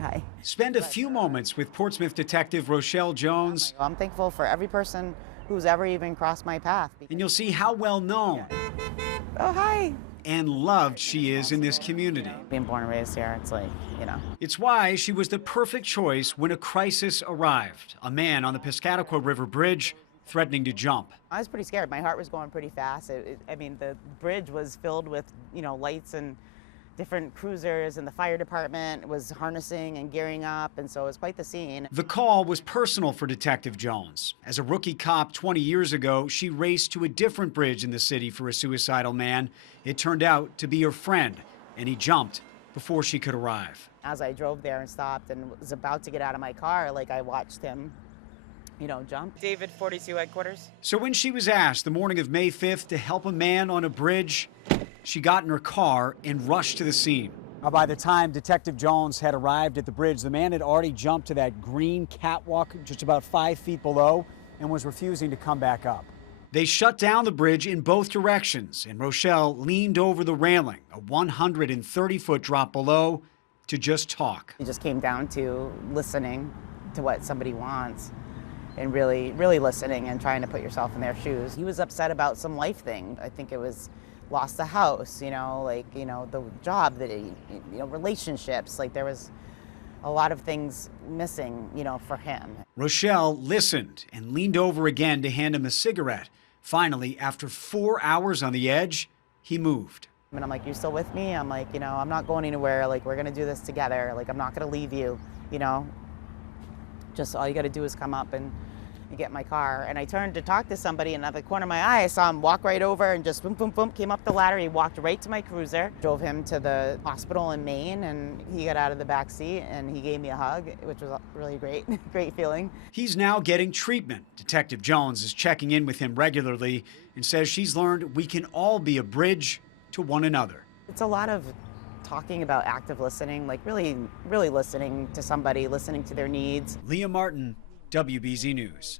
Hi. Spend a few moments with Portsmouth detective Rochelle Jones, I'm thankful for every person who's ever even crossed my path. and you'll see how well known Oh, hi. and loved she is in this community. Being born and raised here, it's like, you know. It's why she was the perfect choice when a crisis arrived. A man on the Piscataqua River Bridge threatening to jump. I was pretty scared. My heart was going pretty fast. I mean, the bridge was filled with, lights and different cruisers, and the fire department was harnessing and gearing up, and so it was quite the scene. The call was personal for Detective Jones. As a rookie cop 20 years ago, she raced to a different bridge in the city for a suicidal man. It turned out to be her friend, and he jumped before she could arrive. As I drove there and stopped and was about to get out of my car, I watched him, jump. David, 42 headquarters. So when she was asked the morning of May 5th to help a man on a bridge, she got in her car and rushed to the scene. By the time Detective Jones had arrived at the bridge, the man had already jumped to that green catwalk just about 5 feet below and was refusing to come back up. They shut down the bridge in both directions, and Rochelle leaned over the railing, a 130-foot drop below, to just talk. It just came down to listening to what somebody wants and really, really listening and trying to put yourself in their shoes. He was upset about some life thing. I think it was lost the house, the job that relationships, there was a lot of things missing, for him. Rochelle listened and leaned over again to hand him a cigarette. Finally, after 4 hours on the edge, he moved. And I'm like, you still with me? I'm like, I'm not going anywhere. We're gonna do this together. I'm not gonna leave you, Just all you gotta do is come up and get in my car. And I turned to talk to somebody, and out of the corner of my eye, I saw him walk right over and just boom, boom, boom, came up the ladder. He walked right to my cruiser, drove him to the hospital in Maine, and he got out of the back seat and he gave me a hug, which was really great, great feeling. He's now getting treatment. Detective Jones is checking in with him regularly and says she's learned we can all be a bridge to one another. It's a lot of talking about active listening, really, really listening to somebody, listening to their needs. Leah Martin, WBZ News.